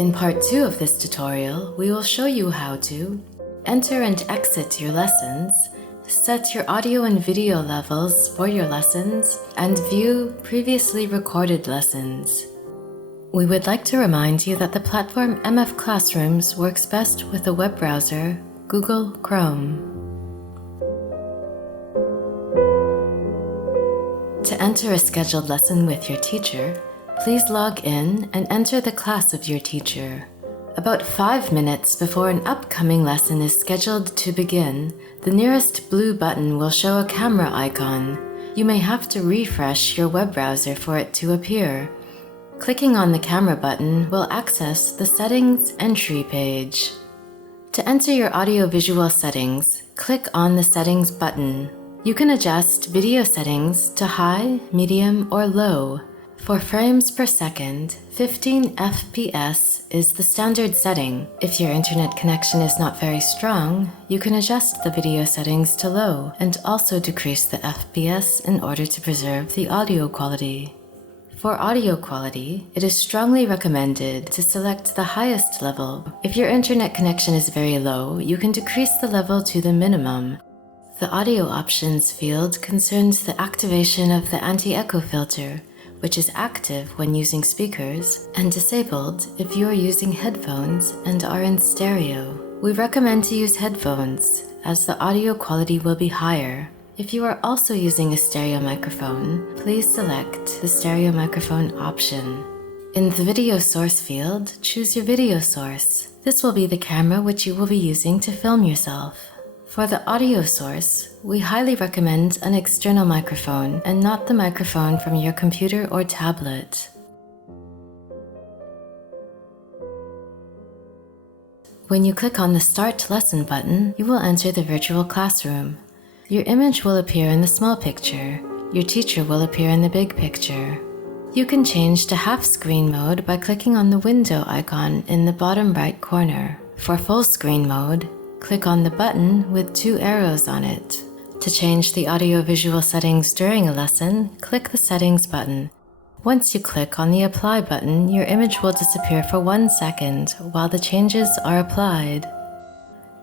In part 2 of this tutorial, we will show you how to enter and exit your lessons, set your audio and video levels for your lessons, and view previously recorded lessons. We would like to remind you that the platform mfClassrooms works best with the web browser Google Chrome. To enter a scheduled lesson with your teacher, please log in and enter the class of your teacher. About 5 minutes before an upcoming lesson is scheduled to begin, the nearest blue button will show a camera icon. You may have to refresh your web browser for it to appear. Clicking on the camera button will access the Settings entry page. To enter your audio-visual settings, click on the Settings button. You can adjust video settings to high, medium, or low. For frames per second, 15 FPS is the standard setting. If your internet connection is not very strong, you can adjust the video settings to low and also decrease the FPS in order to preserve the audio quality. For audio quality, it is strongly recommended to select the highest level. If your internet connection is very low, you can decrease the level to the minimum. The audio options field concerns the activation of the anti-echo filter, which is active when using speakers and disabled if you are using headphones and are in stereo. We recommend to use headphones as the audio quality will be higher. If you are also using a stereo microphone, please select the stereo microphone option. In the video source field, choose your video source. This will be the camera which you will be using to film yourself. For the audio source, we highly recommend an external microphone and not the microphone from your computer or tablet. When you click on the Start Lesson button, you will enter the virtual classroom. Your image will appear in the small picture. Your teacher will appear in the big picture. You can change to half screen mode by clicking on the window icon in the bottom right corner. For full screen mode, click on the button with 2 arrows on it. To change the audio-visual settings during a lesson, click the Settings button. Once you click on the Apply button, your image will disappear for 1 second while the changes are applied.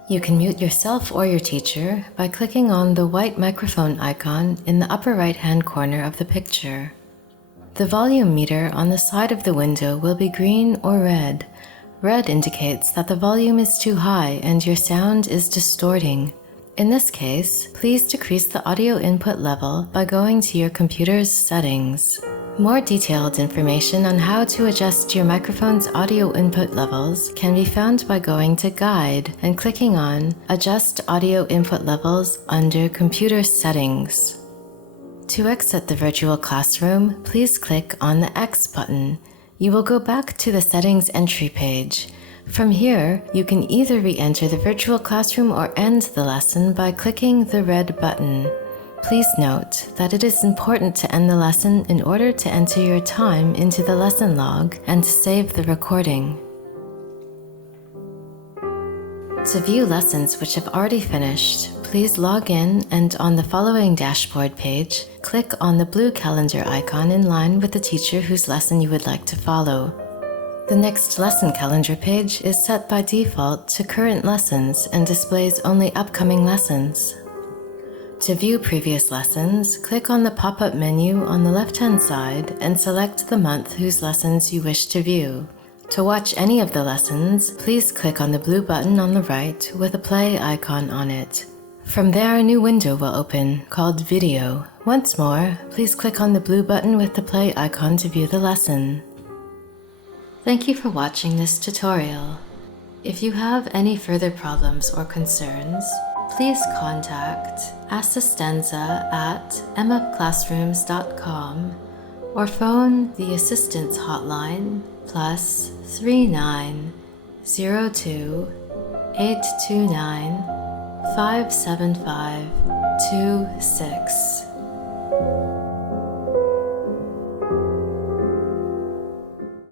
You can mute yourself or your teacher by clicking on the white microphone icon in the upper right-hand corner of the picture. The volume meter on the side of the window will be green or red. Red indicates that the volume is too high and your sound is distorting. In this case, please decrease the audio input level by going to your computer's settings. More detailed information on how to adjust your microphone's audio input levels can be found by going to Guide and clicking on Adjust Audio Input Levels under Computer Settings. To exit the virtual classroom, please click on the X button. You will go back to the Settings entry page. From here, you can either re-enter the virtual classroom or end the lesson by clicking the red button. Please note that it is important to end the lesson in order to enter your time into the lesson log and to save the recording. To view lessons which have already finished, please log in and on the following dashboard page, click on the blue calendar icon in line with the teacher whose lesson you would like to follow. The next lesson calendar page is set by default to current lessons and displays only upcoming lessons. To view previous lessons, click on the pop-up menu on the left-hand side and select the month whose lessons you wish to view. To watch any of the lessons, please click on the blue button on the right with a play icon on it. From there, a new window will open called Video. Once more, please click on the blue button with the play icon to view the lesson. Thank you for watching this tutorial. If you have any further problems or concerns, please contact assistenza at mfClassrooms.com or phone the assistance hotline +39 02 829 575 26.